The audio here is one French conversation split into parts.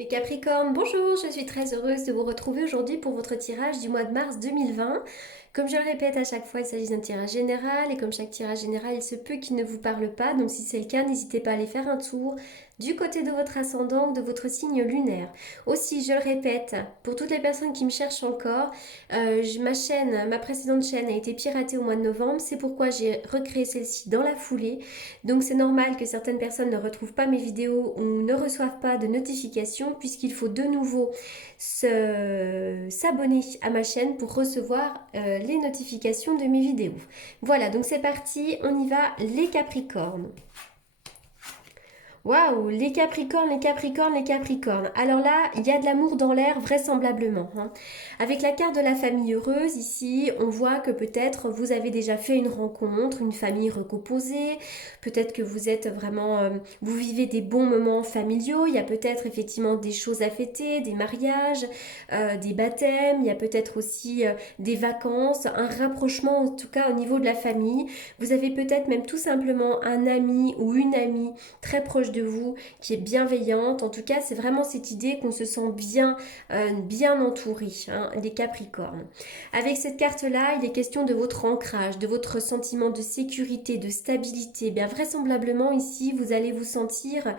Les Capricornes, bonjour, je suis très heureuse de vous retrouver aujourd'hui pour votre tirage du mois de mars 2020. Comme je le répète à chaque fois, il s'agit d'un tirage général et comme chaque tirage général, il se peut qu'il ne vous parle pas. Donc si c'est le cas, n'hésitez pas à aller faire un tour du côté de votre ascendant ou de votre signe lunaire. Aussi, je le répète, pour toutes les personnes qui me cherchent encore, ma précédente chaîne a été piratée au mois de novembre. C'est pourquoi j'ai recréé celle-ci dans la foulée. Donc c'est normal que certaines personnes ne retrouvent pas mes vidéos ou ne reçoivent pas de notifications puisqu'il faut de nouveau s'abonner à ma chaîne pour recevoir les notifications de mes vidéos. Voilà, donc c'est parti, on y va, les Capricornes. Waouh, les Capricornes, les Capricornes, les Capricornes. Alors là, il y a de l'amour dans l'air vraisemblablement, hein. Avec la carte de la famille heureuse, ici, on voit que peut-être vous avez déjà fait une rencontre, une famille recomposée. Peut-être que vous êtes vraiment, vous vivez des bons moments familiaux. Il y a peut-être effectivement des choses à fêter, des mariages, des baptêmes. Il y a peut-être aussi des vacances, un rapprochement en tout cas au niveau de la famille. Vous avez peut-être même tout simplement un ami ou une amie très proche de vous, qui est bienveillante. En tout cas, c'est vraiment cette idée qu'on se sent bien, bien entouré, hein, les Capricornes. Avec cette carte-là, il est question de votre ancrage, de votre sentiment de sécurité, de stabilité. Bien vraisemblablement ici, vous allez vous sentir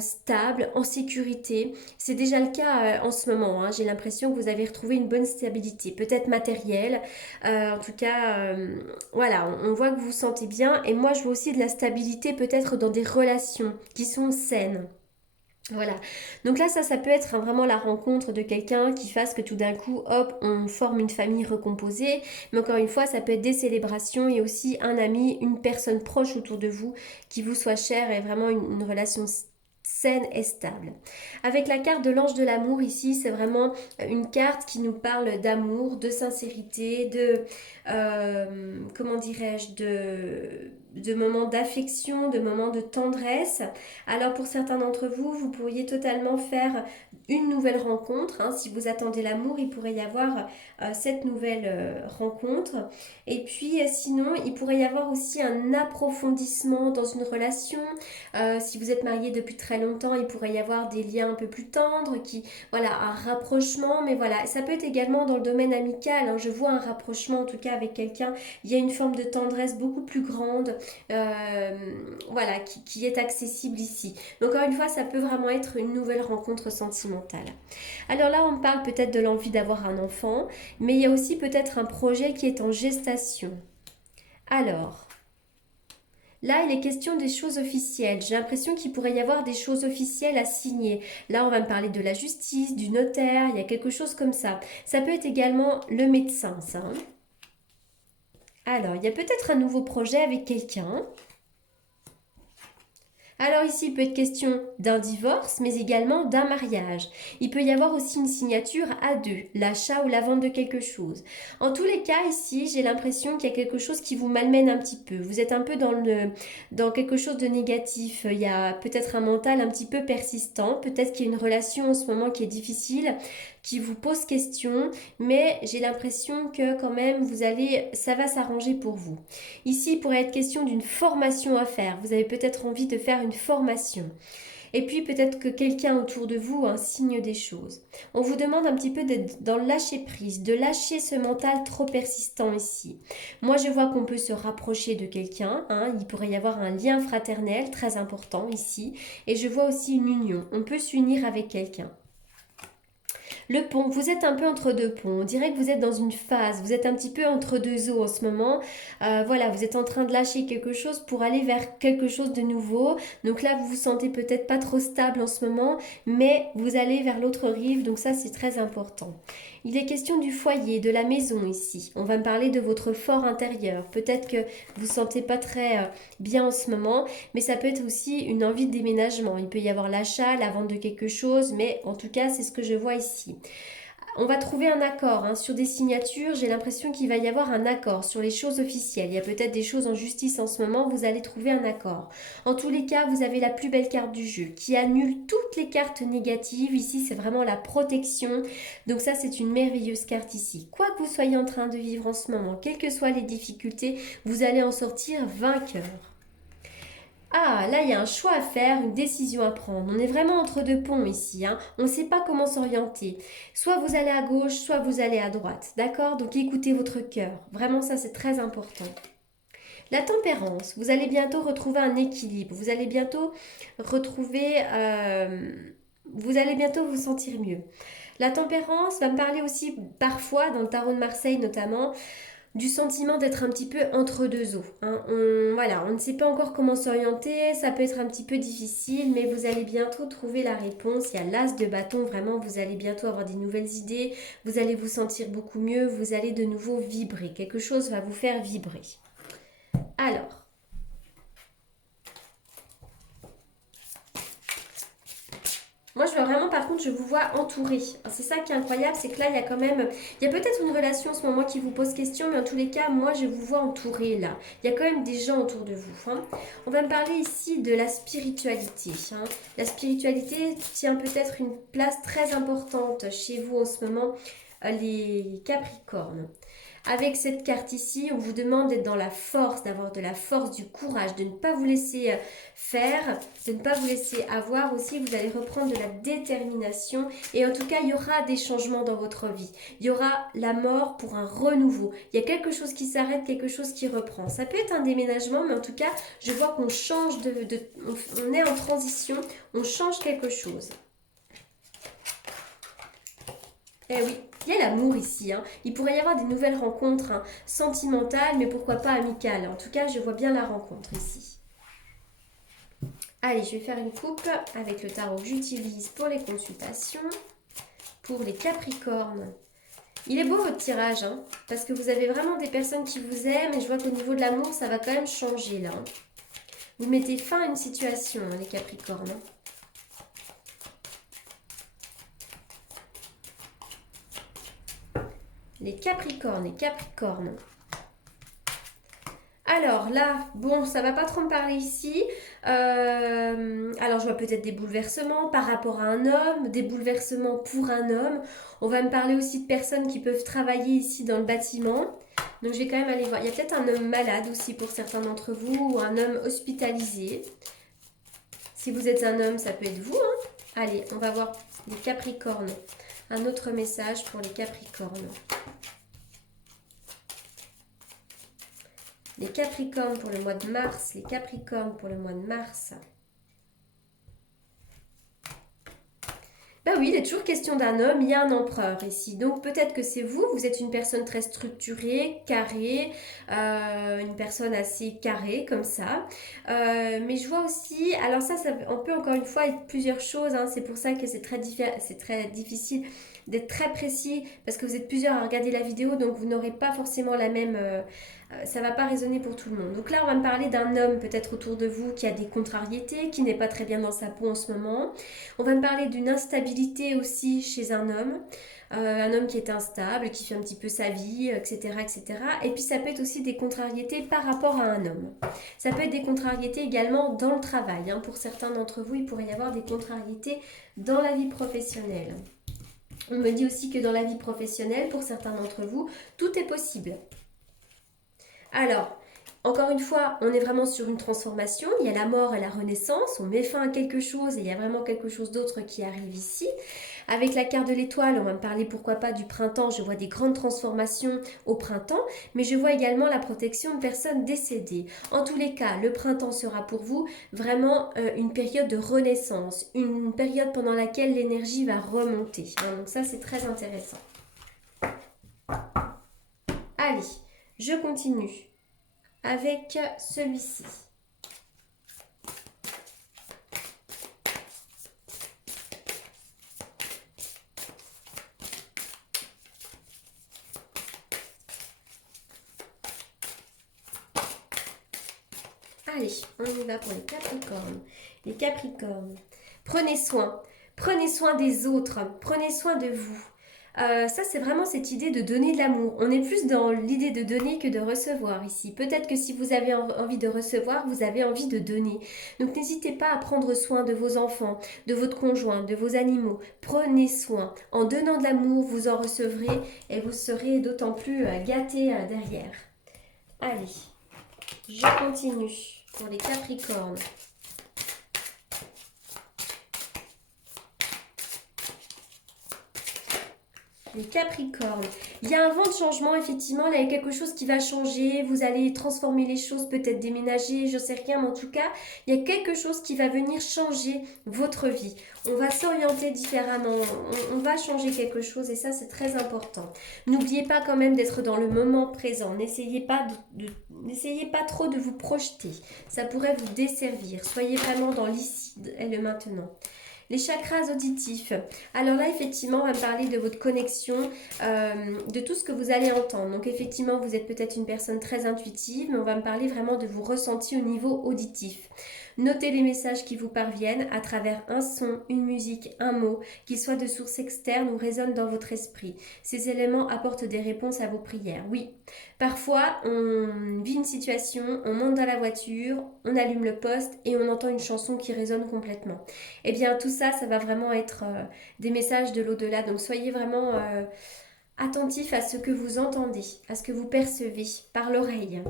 stable, en sécurité. C'est déjà le cas en ce moment, hein. J'ai l'impression que vous avez retrouvé une bonne stabilité, peut-être matérielle. En tout cas, voilà, on voit que vous vous sentez bien. Et moi, je vois aussi de la stabilité peut-être dans des relations qui sont saines. Voilà. Donc là, ça peut être vraiment la rencontre de quelqu'un qui fasse que tout d'un coup, hop, on forme une famille recomposée. Mais encore une fois, ça peut être des célébrations et aussi un ami, une personne proche autour de vous qui vous soit chère et vraiment une relation saine et stable. Avec la carte de l'ange de l'amour ici, c'est vraiment une carte qui nous parle d'amour, de sincérité, comment dirais-je, de moments d'affection, de moments de tendresse. Alors pour certains d'entre vous, vous pourriez totalement faire une nouvelle rencontre, hein. Si vous attendez l'amour, il pourrait y avoir cette nouvelle rencontre. Et puis sinon, il pourrait y avoir aussi un approfondissement dans une relation. Si vous êtes marié depuis très longtemps, il pourrait y avoir des liens un peu plus tendres, voilà, un rapprochement. Mais voilà, ça peut être également dans le domaine amical, hein. Je vois un rapprochement en tout cas avec quelqu'un. Il y a une forme de tendresse beaucoup plus grande, euh, voilà, qui est accessible ici. Donc encore une fois, ça peut vraiment être une nouvelle rencontre sentimentale. Alors là, on parle peut-être de l'envie d'avoir un enfant, mais il y a aussi peut-être un projet qui est en gestation. Alors, là, il est question des choses officielles. J'ai l'impression qu'il pourrait y avoir des choses officielles à signer. Là, on va me parler de la justice, du notaire, il y a quelque chose comme ça. Ça peut être également le médecin, ça, hein. Alors, il y a peut-être un nouveau projet avec quelqu'un. Alors ici, il peut être question d'un divorce, mais également d'un mariage. Il peut y avoir aussi une signature à deux, l'achat ou la vente de quelque chose. En tous les cas, ici, j'ai l'impression qu'il y a quelque chose qui vous malmène un petit peu. Vous êtes un peu dans quelque chose de négatif. Il y a peut-être un mental un petit peu persistant. Peut-être qu'il y a une relation en ce moment qui est difficile, qui vous pose question, mais j'ai l'impression que quand même, ça va s'arranger pour vous. Ici, il pourrait être question d'une formation à faire. Vous avez peut-être envie de faire une formation. Et puis peut-être que quelqu'un autour de vous a un signe des choses. On vous demande un petit peu d'être dans le lâcher prise, de lâcher ce mental trop persistant ici. Moi, je vois qu'on peut se rapprocher de quelqu'un, hein. Il pourrait y avoir un lien fraternel très important ici. Et je vois aussi une union. On peut s'unir avec quelqu'un. Le pont, vous êtes un peu entre deux ponts. On dirait que vous êtes dans une phase, vous êtes un petit peu entre deux eaux en ce moment. Voilà, vous êtes en train de lâcher quelque chose pour aller vers quelque chose de nouveau. Donc là, vous vous sentez peut-être pas trop stable en ce moment, mais vous allez vers l'autre rive. Donc ça, c'est très important. Il est question du foyer, de la maison ici. On va me parler de votre fort intérieur. Peut-être que vous ne vous sentez pas très bien en ce moment, mais ça peut être aussi une envie de déménagement. Il peut y avoir l'achat, la vente de quelque chose, mais en tout cas, c'est ce que je vois ici. On va trouver un accord, hein, sur des signatures. J'ai l'impression qu'il va y avoir un accord sur les choses officielles. Il y a peut-être des choses en justice en ce moment. Vous allez trouver un accord. En tous les cas, vous avez la plus belle carte du jeu qui annule toutes les cartes négatives. Ici, c'est vraiment la protection. Donc ça, c'est une merveilleuse carte ici. Quoi que vous soyez en train de vivre en ce moment, quelles que soient les difficultés, vous allez en sortir vainqueur. Ah, là, il y a un choix à faire, une décision à prendre. On est vraiment entre deux ponts ici, hein. On ne sait pas comment s'orienter. Soit vous allez à gauche, soit vous allez à droite. D'accord? Donc écoutez votre cœur. Vraiment, ça, c'est très important. La tempérance, vous allez bientôt retrouver un équilibre. Vous allez bientôt retrouver... vous allez bientôt vous sentir mieux. La tempérance va me parler aussi parfois, dans le tarot de Marseille notamment, du sentiment d'être un petit peu entre deux eaux, hein. Voilà, on ne sait pas encore comment s'orienter, ça peut être un petit peu difficile, mais vous allez bientôt trouver la réponse. Il y a l'as de bâton, vraiment, vous allez bientôt avoir des nouvelles idées, vous allez vous sentir beaucoup mieux, vous allez de nouveau vibrer. Quelque chose va vous faire vibrer. Alors, moi, je vois vraiment, par contre, je vous vois entouré. C'est ça qui est incroyable, c'est que là, il y a quand même... Il y a peut-être une relation en ce moment qui vous pose question, mais en tous les cas, moi, je vous vois entouré, là. Il y a quand même des gens autour de vous, hein. On va me parler ici de la spiritualité, hein. La spiritualité tient peut-être une place très importante chez vous en ce moment, les Capricornes. Avec cette carte ici, on vous demande d'être dans la force, d'avoir de la force, du courage, de ne pas vous laisser faire, de ne pas vous laisser avoir aussi. Vous allez reprendre de la détermination et en tout cas, il y aura des changements dans votre vie. Il y aura la mort pour un renouveau. Il y a quelque chose qui s'arrête, quelque chose qui reprend. Ça peut être un déménagement, mais en tout cas, je vois qu'on change on est en transition, on change quelque chose. Eh oui, il y a l'amour ici, hein. Il pourrait y avoir des nouvelles rencontres, hein, sentimentales, mais pourquoi pas amicales. En tout cas, je vois bien la rencontre ici. Allez, je vais faire une coupe avec le tarot que j'utilise pour les consultations. Pour les Capricornes. Il est beau votre tirage, hein, parce que vous avez vraiment des personnes qui vous aiment et je vois qu'au niveau de l'amour, ça va quand même changer là, hein. Vous mettez fin à une situation, hein, les Capricornes, hein. Les Capricornes. Alors là, bon, ça va pas trop me parler ici. Alors je vois peut-être des bouleversements par rapport à un homme, des bouleversements pour un homme. On va me parler aussi de personnes qui peuvent travailler ici dans le bâtiment. Donc je vais quand même aller voir. Il y a peut-être un homme malade aussi pour certains d'entre vous ou un homme hospitalisé. Si vous êtes un homme, ça peut être vous, hein. Allez, on va voir les Capricornes. Un autre message pour les Capricornes. Les Capricornes pour le mois de mars. Les Capricornes pour le mois de mars. Ben oui, il est toujours question d'un homme, il y a un empereur ici. Donc peut-être que c'est vous, vous êtes une personne très structurée, carrée, une personne assez carrée comme ça. Mais je vois aussi, alors ça on peut encore une fois être plusieurs choses, hein. C'est pour ça que c'est très difficile d'être très précis parce que vous êtes plusieurs à regarder la vidéo, donc vous n'aurez pas forcément la même... ça va pas résonner pour tout le monde. Donc là, on va me parler d'un homme peut-être autour de vous qui a des contrariétés, qui n'est pas très bien dans sa peau en ce moment. On va me parler d'une instabilité aussi chez un homme qui est instable, qui fait un petit peu sa vie, etc., etc. Et puis ça peut être aussi des contrariétés par rapport à un homme. Ça peut être des contrariétés également dans le travail, hein. Pour certains d'entre vous, il pourrait y avoir des contrariétés dans la vie professionnelle. On me dit aussi que dans la vie professionnelle, pour certains d'entre vous, tout est possible. Alors, encore une fois, on est vraiment sur une transformation. Il y a la mort et la renaissance. On met fin à quelque chose et il y a vraiment quelque chose d'autre qui arrive ici. Avec la carte de l'étoile, on va me parler pourquoi pas du printemps. Je vois des grandes transformations au printemps, mais je vois également la protection de personnes décédées. En tous les cas, le printemps sera pour vous vraiment une période de renaissance, une période pendant laquelle l'énergie va remonter, hein. Donc ça, c'est très intéressant. Allez, je continue avec celui-ci. Allez, on y va pour les Capricornes. Les Capricornes, prenez soin des autres, prenez soin de vous. Ça, c'est vraiment cette idée de donner de l'amour. On est plus dans l'idée de donner que de recevoir ici. Peut-être que si vous avez envie de recevoir, vous avez envie de donner. Donc n'hésitez pas à prendre soin de vos enfants, de votre conjoint, de vos animaux. Prenez soin. En donnant de l'amour, vous en recevrez et vous serez d'autant plus gâtés derrière. Allez, je continue. pour les Capricornes. Les Capricornes, il y a un vent de changement, effectivement, là, il y a quelque chose qui va changer, vous allez transformer les choses, peut-être déménager, je sais rien, mais en tout cas, il y a quelque chose qui va venir changer votre vie. On va s'orienter différemment, on va changer quelque chose et ça, c'est très important. N'oubliez pas quand même d'être dans le moment présent, n'essayez pas trop de vous projeter, ça pourrait vous desservir, soyez vraiment dans l'ici et le maintenant. Les chakras auditifs. Alors là, effectivement, on va me parler de votre connexion, de tout ce que vous allez entendre. Donc effectivement, vous êtes peut-être une personne très intuitive, mais on va me parler vraiment de vos ressentis au niveau auditif. Notez les messages qui vous parviennent à travers un son, une musique, un mot, qu'ils soient de source externe ou résonnent dans votre esprit. Ces éléments apportent des réponses à vos prières. Oui, parfois on vit une situation, on monte dans la voiture, on allume le poste et on entend une chanson qui résonne complètement. Eh bien, tout ça, ça va vraiment être des messages de l'au-delà. Donc, soyez vraiment attentifs à ce que vous entendez, à ce que vous percevez par l'oreille.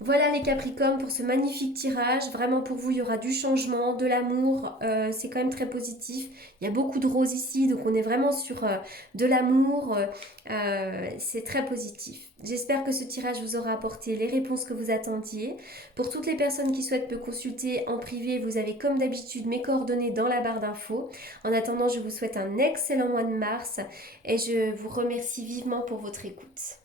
Voilà les Capricornes pour ce magnifique tirage. Vraiment pour vous, il y aura du changement, de l'amour. C'est quand même très positif. Il y a beaucoup de roses ici, donc on est vraiment sur de l'amour. C'est très positif. J'espère que ce tirage vous aura apporté les réponses que vous attendiez. Pour toutes les personnes qui souhaitent me consulter en privé, vous avez comme d'habitude mes coordonnées dans la barre d'infos. En attendant, je vous souhaite un excellent mois de mars et je vous remercie vivement pour votre écoute.